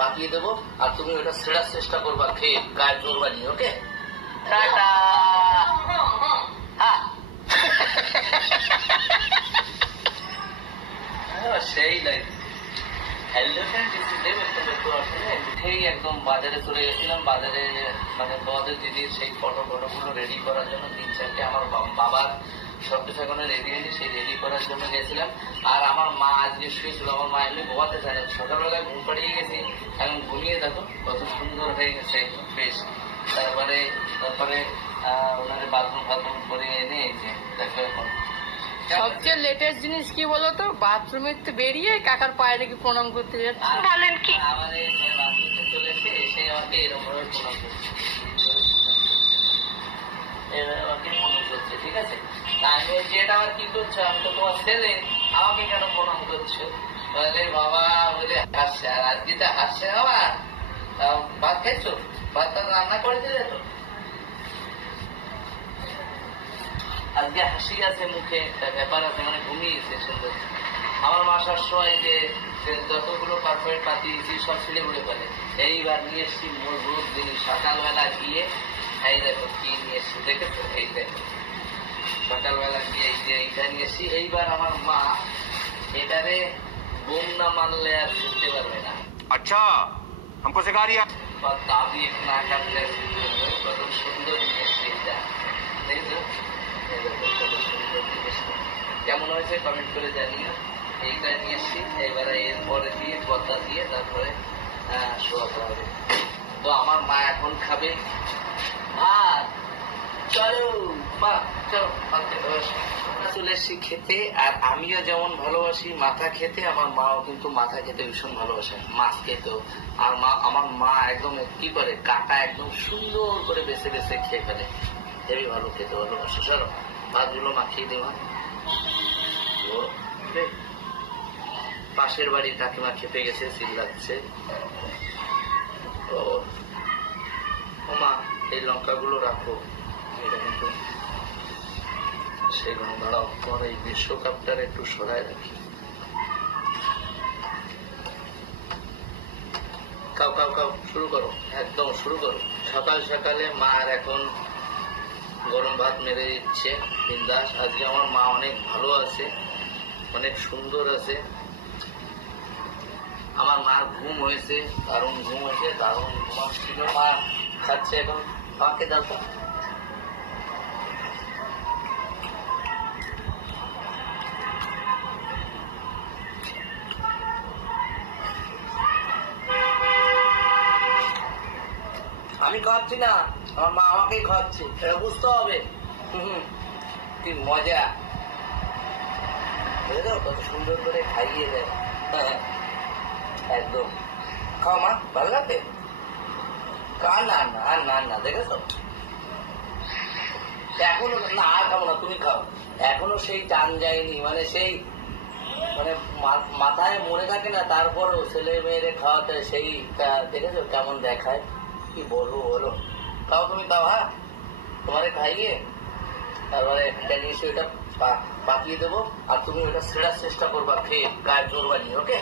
পাঠিয়ে দেবো, আর তুমি ওটা ছেড়ার চেষ্টা করবা খেয়ে গায়ে জোর বানিয়ে। ওকে, টাটা। হ্যাঁ, সেই লাইফ। একদম বাজারে চলে গেছিলাম। বাজারে মানে তোমাদের দিদির সেই ফটোগুলো রেডি করার জন্য 3-4টে আমার বাবার সবকিছু এখন রেডি হয়নি, সেই রেডি করার জন্য গেছিলাম। আর আমার মা আজকে শুয়েছিল, আমার মা এমনি ঘুমাতে চায় না। সকালবেলায় ঘুম পাড়িয়ে গেছি, এখন ঘুমিয়ে দেখো কত সুন্দর হয়ে গেছে বেশ। তারপরে ওনাদের বাথরুম করে এনে দেখো এখন। সবচেয়ে লেটেস্ট জিনিস কি বলতো, বাথরুমে বেরিয়ে কাকার পায়ে রেখে প্রণাম করতে যাচ্ছে। বলেন কি? আমাদের বাথরুমে চলে এসে এসে আমাকে এরকম ভাবে প্রণাম করছে, আমাকে প্রণাম করছে। ঠিক আছে, আমি বলছি এটা আবার কি করছো, আমি তো তোমার ছেলে, আমাকে কেন প্রণাম করছো? বলে বাবা, বলে হাসছে। আর আজকে তো হাসছে বাবা। ভাত খাইছো? ভাতটা রান্না করে দিলে তো? আজকে হাসি আছে মুখে, একটা ব্যাপার আছে, মানে ঘুমিয়েছে সুন্দর। আমার মা সবসময় যে যতগুলো পারফেক্ট পাতিয়েছি সব ছেলে উড়ে ফেলে। এইবার নিয়ে এসছি মজবুত জিনিস। সকালবেলা গিয়ে এই দেখো কি নিয়ে এসছি, দেখেছো? এই দেখো সকালবেলা গিয়ে এই যে এইটা নিয়ে এসছি। এইবার আমার মা এটারে বোম না মানলে আর শুনতে পারবে না। আচ্ছা, हमको सिखा दिया। দাবি না কাটলে কত সুন্দর নিয়ে এসছি এটা, দেখেছো? কেমন হয়েছে কমেন্ট করে জানিও। এইটা নিয়ে এসছি, এবারে এরপরে দিয়ে পর্দা দিয়ে তারপরে শোয়াতে হবে। তো আমার মা এখন খাবে ভাত। চলো মা, চলো চলে এসছি খেতে। আর আমিও যেমন ভালোবাসি মাথা খেতে, আমার মাও কিন্তু মাথা খেতে ভীষণ ভালোবাসে, মাছ খেতেও। আর আমার মা একদম কি করে, কাটা একদম সুন্দর করে বেছে বেছে খেয়ে ফেলে, হেবি ভালো খেতে ভালোবাসে। চলো ভাতগুলো মাখিয়ে দেওয়া। পাশের বাড়ির কাকিমা খেতে গেছে, সিল লাগছে। ও মা, এই লঙ্কাগুলো রাখো, এটা কিন্তু সেগুলো দাঁড়াও, তোমার এই বিশ্বকাপটার একটু সরাই রাখি। খাও খাও খাও, শুরু করো, একদম শুরু করো। সকাল সকালে মা আর এখন গরম ভাত মেরে দিচ্ছে বিন্দাস। আজকে আমার মা অনেক ভালো আছে, অনেক সুন্দর আছে। আমার মার ঘুম হয়েছে, দারুণ ঘুম হয়েছে, দারুণ ঘুমাচ্ছিল। মা খাচ্ছে এখন, মাকে দাও তো। আমি খাওয়াচ্ছি না, আমার মা আমাকেই খাওয়াচ্ছে, এটা বুঝতে হবে। কি মজা, বুঝলো? কত সুন্দর করে খাইয়ে দেয়। একদম খাও মা, ভালো লাগবে? না না আর না, দেখেছো? এখনো না, আর খাবো না, তুমি খাও। এখনো সেই টান যায়নি, মানে সেই মানে মাথায় মনে থাকে না, তারপরও ছেলে মেয়েরে খাওয়াতে সেইটা দেখেছো কেমন দেখায়? কি বলবো বলো? খাও তুমি, খাও। হ্যাঁ, তোমারে খাইয়ে তারপরে এটা নিয়ে এসে ওটা পাঠিয়ে দেবো, আর তুমি ওটা ছেড়ার চেষ্টা করবা খেয়ে গায়ে জোর বানিয়ে। ওকে,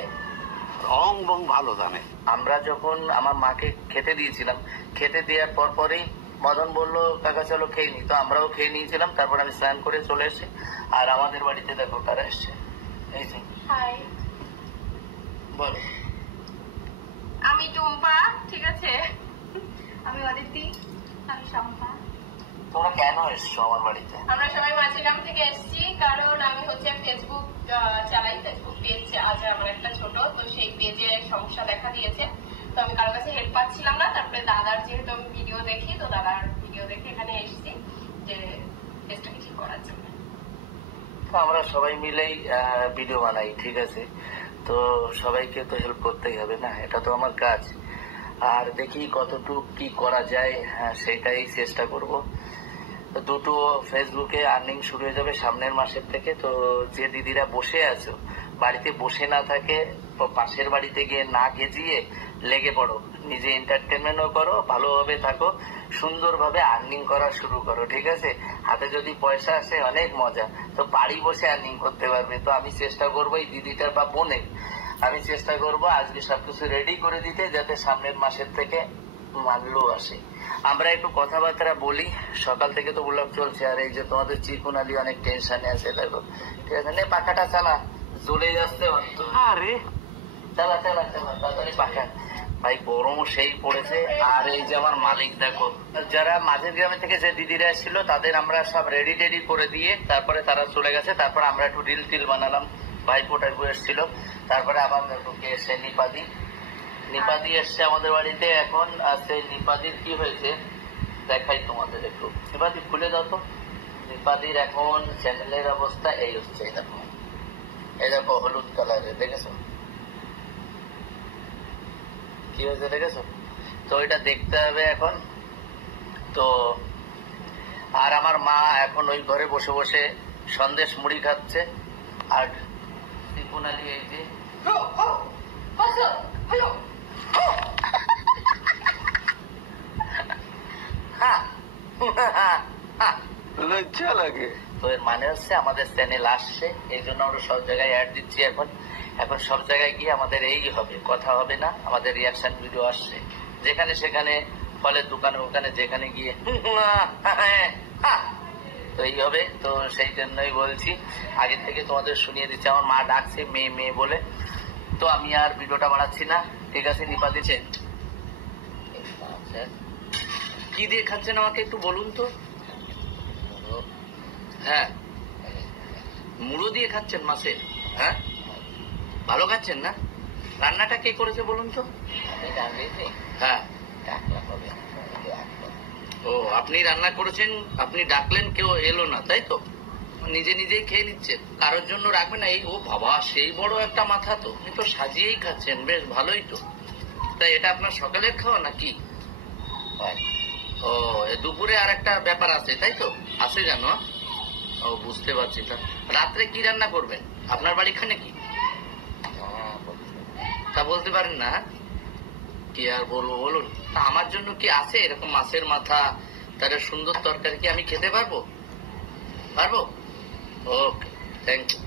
রং বং ভালো জানে। আমরা যখন আমার মাকে খেতে দিয়েছিলাম, খেতে দেওয়ার পরেই মদন বললো কাকা চলো খেয়ে নি। তো আমরাও খেয়ে নিয়েছিলাম। তারপর আমি স্নান করে চলে এসেছি। আর আমাদের বাড়িতে দেখো কারা এসছে, এই যে। হাই, বলো। আমি টুম্পা, ঠিক আছে? আমি অদিতি, আমি শম্পা। তোমরা কেন এসছো আমার বাড়িতে? আমরা সবাই মাঝিগ্রাম থেকে এসেছি, কারণ আমি হচ্ছে ফেসবুক চালাই। ফেসবুক পেজ আছে আমার একটা ছোট, তো সেই পেজে সমস্যা দেখা দিয়েছে। তো আমি কারোর কাছে হেল্প পাচ্ছিলাম না। তারপরে দাদার যেহেতু আমি ভিডিও দেখি, তো দাদার ভিডিও দেখে এখানে এসেছি যে পেজটাকে ঠিক করার জন্য। আমরা সবাই মিলেই ভিডিও বানাই, ঠিক আছে? তো সবাইকে তো হেল্প করতেই হবে না, এটা তো আমার কাজ। আর দেখি কতটুকু কি করা যায়, সেটাই চেষ্টা করব। দুটো ফেসবুকে আর্নিং শুরু হয়ে যাবে সামনের মাসের থেকে। তো যে দিদিরা বসে আছো, বাড়িতে বসে না থাকে, পাশের বাড়িতে গিয়ে না গেজিয়ে লেগে পড়ো, নিজে এন্টারটেনমেন্টও করো, ভালোভাবে থাকো, সুন্দরভাবে আর্নিং করা শুরু করো, ঠিক আছে? হাতে যদি পয়সা আসে অনেক মজা, তো বাড়ি বসে আর্নিং করতে পারবে। তো আমি চেষ্টা করবো এই দিদিটার বা বোনের আমি চেষ্টা করব আজকে সবকিছু রেডি করে দিতে, যাতে সামনের মাসের থেকে মাল্য আসে। আমরা একটু কথাবার্তা বলি, সকাল থেকে তো ব্লগ চলছে, আর এই যে তোমাদের চিকুন আলী অনেক টেনশনে আছে, দেখো ঠিক আছে, নে পাখাটা চালা, জ্বলে যাচ্ছে অন্ত। अरे চালা চালা চালা তাড়াতাড়ি পাখা। ভাই গরম সেই পড়েছে। আর এই যে আমার মালিক দেখো, যারা মাঝের গ্রামে থেকে যে দিদিরা ছিল তাদের আমরা সব রেডি টেডি করে দিয়ে তারপরে তারা চলে গেছে। তারপরে আমরা একটু রিল টিল বানালাম, ভাইপো টাইপো এসেছিল। তারপরে আবার দেখো কে এসছে, নিপাদি। নিপাদি এসছে আমাদের বাড়িতে। এখন সেই নিপাদির কি হয়েছে দেখাই তোমাদের একটু। নিপাদি খুলে দাও তো। নিপাদির এখন চ্যানেলের অবস্থা এই হচ্ছে, এই দেখো, এই দেখো হলুদ কালারের, দেখেছো কি হয়েছে, দেখেছো? তো এটা দেখতে হবে এখন। তো আর আমার মা এখন ওই ঘরে বসে বসে সন্দেশ মুড়ি খাচ্ছে। আর চিকুন আলী এই যে लज्जा लगे। তো এর মানে হচ্ছে আমাদের চ্যানেল আসছে, এই জন্য আমরা সব জায়গায় অ্যাড দিচ্ছি। এখন এখন সব জায়গায় গিয়ে আমাদের এই হবে, কথা হবে না, আমাদের রিয়াকশন ভিডিও আসছে যেখানে সেখানে, ফলের দোকানে ওখানে যেখানে গিয়ে তো এই হবে। তো সেই জন্যই বলছি, আগের থেকে তোমাদের শুনিয়ে দিচ্ছি। আমার মা ডাকছে মেয়ে মেয়ে বলে, তো আমি আর ভিডিওটা বাড়াচ্ছি না, ঠিক আছে? নিপা দিচ্ছে কি দিয়ে খাচ্ছেন আমাকে একটু বলুন তো। হ্যাঁ, মুড়ো দিয়ে খাচ্ছেন মাছের? হ্যাঁ, ভালো খাচ্ছেন না? রান্নাটা কে করেছে বলুন তো? হ্যাঁ, ও আপনি রান্না করেছেন, আপনি ডাকলেন, কেউ এলো না তাই তো? নিজে নিজেই খেয়ে নিচ্ছেন, কারোর জন্য রাখবেন না। এই ও বাবা, সেই বড় একটা মাথা তো, আপনি তো সাজিয়েই খাচ্ছেন, বেশ ভালোই তো। তাই এটা আপনার সকালের খাওয়া নাকি? ও দুপুরে আর একটা ব্যাপার আছে তাই তো? আছে জানো? ও বুঝতে পারছি। তা রাত্রে কি রান্না করবেন? আপনার বাড়ি খানে কি? তা বলতে পারেন না? কি আর বলবো বলুন। তা আমার জন্য কি আছে এরকম মাছের মাথা, তার সুন্দর তরকারি কি আমি খেতে পারবো? পারবো? ওকে, থ্যাংক ইউ।